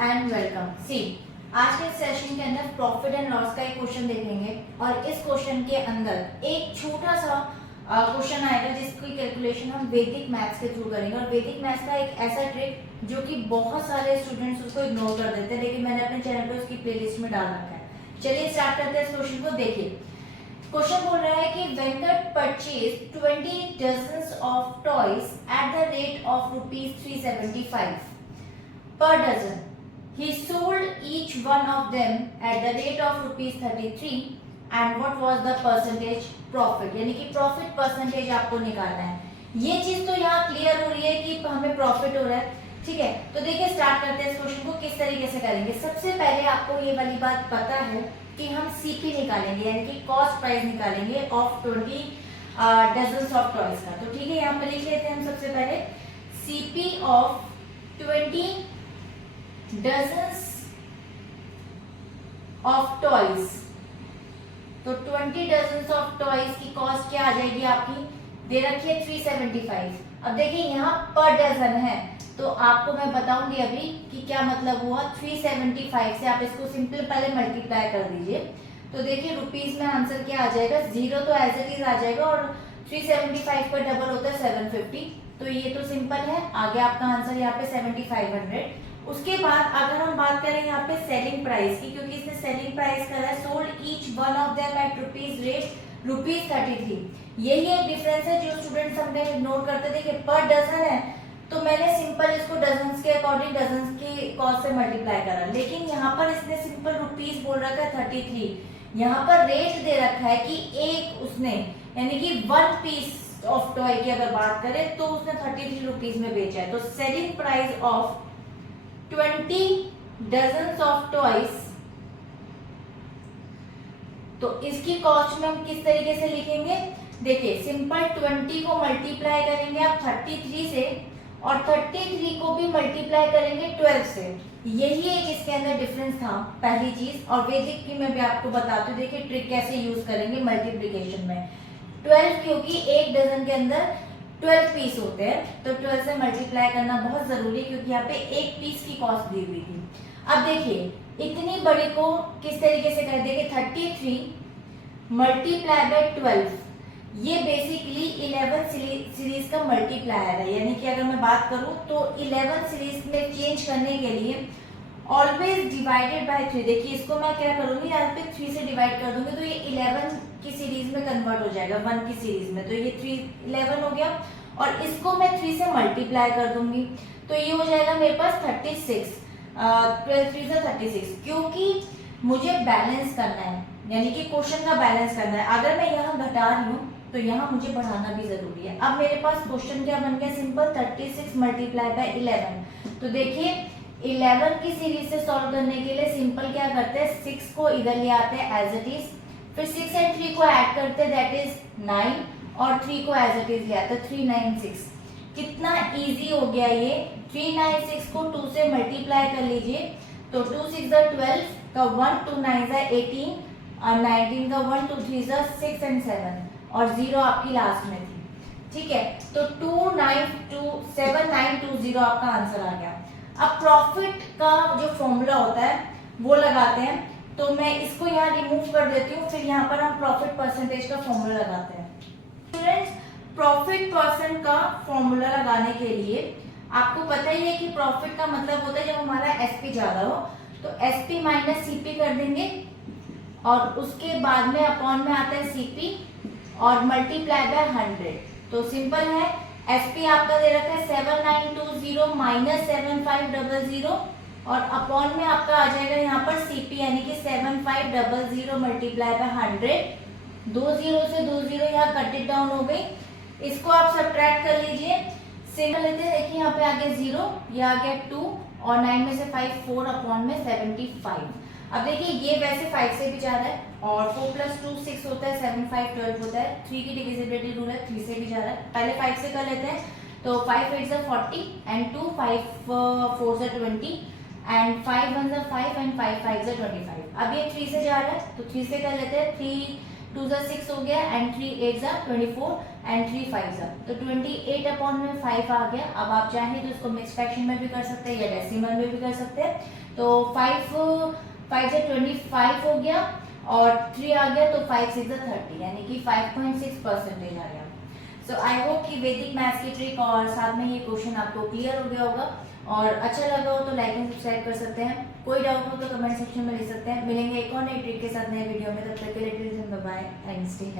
And welcome. सी, आज के session के अंदर प्रॉफिट एंड लॉस का एक क्वेश्चन देखेंगे और इस क्वेश्चन के अंदर एक छोटा सा क्वेश्चन आएगा जिसकी कैलकुलेशन हम वैदिक मैथ्स के थ्रू करेंगे। और वैदिक मैथ्स का एक ऐसा ट्रिक जो कि बहुत सारे स्टूडेंट्स उसको इग्नोर कर देते हैं, लेकिन मैंने अपने चैनल पर उसकी प्लेलिस्ट में डाल रखा है। चलिए स्टार्ट करते हैं इस क्वेश्चन को। देखिए, क्वेश्चन बोल रहा है कि Venkat purchase 20 dozens of toys at the rate of rupees 375 per dozen. He sold each one of them at the rate of rupees 33 and what was the percentage profit? यानी कि प्रॉफिट परसेंटेज आपको निकालना है। ये चीज तो यहाँ क्लियर हो रही है कि हमें प्रॉफिट हो रहा है, ठीक है। तो देखिए स्टार्ट करते हैं इस क्वेश्चन को किस तरीके से करेंगे। सबसे पहले आपको ये वाली बात पता है कि हम सीपी निकालेंगे, यानी कि कॉस्ट प्राइस निकालेंगे ऑफ 20 डजन्स ऑफ टॉयज का। तो ठीक है, यहाँ पर लिख लेते हैं हम सबसे पहले CP of 20 dozens of toys. तो 20 डजन्स ऑफ टॉयज की कॉस्ट क्या आ जाएगी आपकी, दे रखी है 375। अब देखिए यहाँ पर डजन है, तो आपको मैं बताऊंगी अभी कि क्या मतलब हुआ। 375 से आप इसको सिंपल पहले मल्टीप्लाई कर दीजिए। तो देखिए रुपीस में आंसर क्या आ जाएगा, जीरो तो एज इट इज आ जाएगा और 375 पर डबल होता है 750। तो ये तो सिंपल है, आगे आपका आंसर यहाँ पे 7500। उसके बाद अगर हम बात करें यहाँ पे सेलिंग प्राइस की, क्योंकि इसने सेलिंग प्राइस करा है, sold each one of them at rupees rate rupees 33। यही एक डिफरेंस है जो स्टूडेंट्स हमने इग्नोर करते। देखिए पर डजन है तो मैंने सिंपल इसको डजन्स के अकॉर्डिंग डजन्स की कॉस्ट से मल्टीप्लाई करा, लेकिन यहाँ पर इसने सिंपल रुपीज बोल रखा है 33। यहाँ पर रेट दे रखा है कि एक उसने यानी कि वन पीस ऑफ टॉय की अगर बात करें तो उसने 33 रुपीज में बेचा है। तो selling price of 20 dozens of toys, तो इसकी कॉस्ट में हम किस तरीके से लिखेंगे। देखिए सिंपल 20 को मल्टीप्लाई करेंगे आप 33 से और 33 को भी मल्टीप्लाई करेंगे 12 से। यही एक इसके अंदर डिफरेंस था पहली चीज। और वैदिक की मैं भी आपको बताती हूँ, देखिए ट्रिक कैसे यूज करेंगे मल्टीप्लिकेशन में। 12 क्योंकि एक डजन के अंदर 12 पीस होते हैं, तो 12 से मल्टीप्लाई करना बहुत जरूरी, क्योंकि यहाँ पे एक पीस की कॉस्ट दी हुई थी। अब देखिए इतनी बड़ी को किस तरीके से कर देंगे, 33 मल्टीप्लाई बाय 12, ये बेसिकली 11 सीरीज का मल्टीप्लायर है। यानी कि अगर मैं बात करूं तो 11 सीरीज में चेंज करने के लिए ऑलवेज डिवाइडेड बाय 3। देखिए इसको मैं क्या करूंगी, यहाँ पे 3 से डिवाइड कर दूंगी तो ये 11 की सीरीज में कन्वर्ट हो जाएगा 1 की सीरीज में। तो ये 11 हो गया और इसको मैं 3 से मल्टीप्लाई कर दूंगी तो ये हो जाएगा मेरे पास 36। 12 3 से 36, क्योंकि मुझे बैलेंस करना है, यानी कि क्वेश्चन का बैलेंस करना है। अगर मैं यहाँ घटा रही हूँ तो यहाँ मुझे बढ़ाना भी जरूरी है। अब मेरे पास क्वेश्चन क्या बन गया, सिंपल 36 मल्टीप्लाई बाय 11। तो देखिए 11 की सीरीज से सॉल्व करने के लिए सिंपल क्या करते हैं, 6 को इधर ले आते हैं एज इट इज, फिर 6 एंड 3 को ऐड करते हैं दैट इज 9 और 3 को एज इट इज ले आते हैं 396। कितना इजी हो गया ये। 396 को 2 से मल्टीप्लाई कर लीजिए तो 2 6 12 का 1 2 9 18 और 19 का 1 2 3 6 एंड 7 और 0 आपकी लास्ट में थी, ठीक है। तो 7920 आपका आंसर आ गया। अब प्रॉफिट का जो फॉर्मूला होता है वो लगाते हैं, तो मैं इसको यहाँ रिमूव कर देती हूँ, फिर यहाँ पर हम प्रॉफिट परसेंटेज का फॉर्मूला लगाते हैं। स्टूडेंट्स, प्रॉफिट परसेंट का फॉर्मूला लगाने के लिए आपको पता ही है कि प्रॉफिट का मतलब होता है जब हमारा एसपी ज्यादा हो तो एसपी माइनस सीपी कर देंगे और उसके बाद में अपॉन में आता है सीपी और मल्टीप्लाई बाय 100। तो सिंपल है, एसपी आपका दे रखा है 7920 माइनस 7500 और अपॉन में आपका आ जाएगा यहाँ पर सीपी यानी कि 7500 मल्टीप्लाई बाय 100। 2 0 से 2 0 यहाँ कट इट डाउन हो गई। इसको आप सब्ट्रैक्ट कर लीजिए, सिंपल लेते हैं। देखिए यहाँ पे आ गया 0, ये आ गया 2 और 9 में से 5 4 अपॉन में 75। अब देखिए ये वैसे 5 से भी जा रहा है और 4 + 2 6 होता है, 7 5 12 होता है। 3 की डिविजिबिलिटी रूल है, 3 से भी जा रहा है। पहले 5 से कर लेते हैं, तो 5 8 40 एंड 2 5 4 20 एंड 5 1 5 एंड 5 5 25। अब ये 3 से जा रहा है तो 3 से कर लेते हैं। 3 2 जा 6 हो गया एंड 3 8 जा 24 एंड 3 5 जा, तो 28 अपॉन में 5 आ गया। अब आप चाहें तो इसको मिक्स फ्रैक्शन में भी कर सकते हैं या डेसिमल में भी कर सकते हैं। तो 5 से 25 हो गया और 3 आ गया, तो 5 6 जा 30, यानी कि 5.6% आ गया। सो आई होप कि वैदिक मैथ्स की ट्रिक और साथ में ये क्वेश्चन आपको क्लियर हो गया होगा, और अच्छा लगा हो तो लाइक एंड सब्सक्राइब कर सकते हैं। कोई डाउट हो तो कमेंट सेक्शन में लिख सकते हैं। मिलेंगे एक और नई ट्रिक के साथ नए वीडियो में, तब तक के लिए बाय एंड स्टे हेल्दी।